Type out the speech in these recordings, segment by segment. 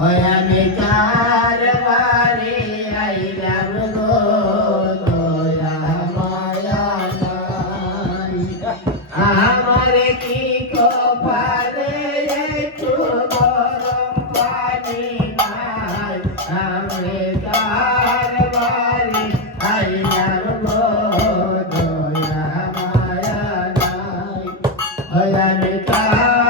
আমি তার বারে আইলাম গো আমার কি কপালে একটু গরম পানি আমি তার বারে আইলাম গো দয়া মায়া নাই আমি তার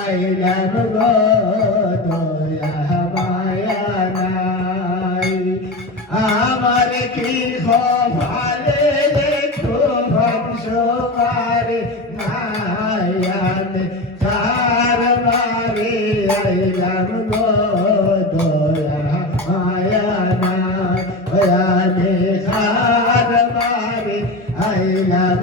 আইলাম গো দয়া মায়া আমার কি ভালে দেখো বংশ মারে নায়ান চার মারে আইলাম গো দয়া মায়া নাই হয়ানে চার মারে আইলাম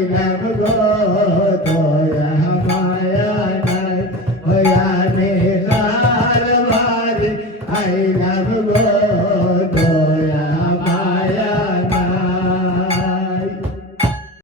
Amen.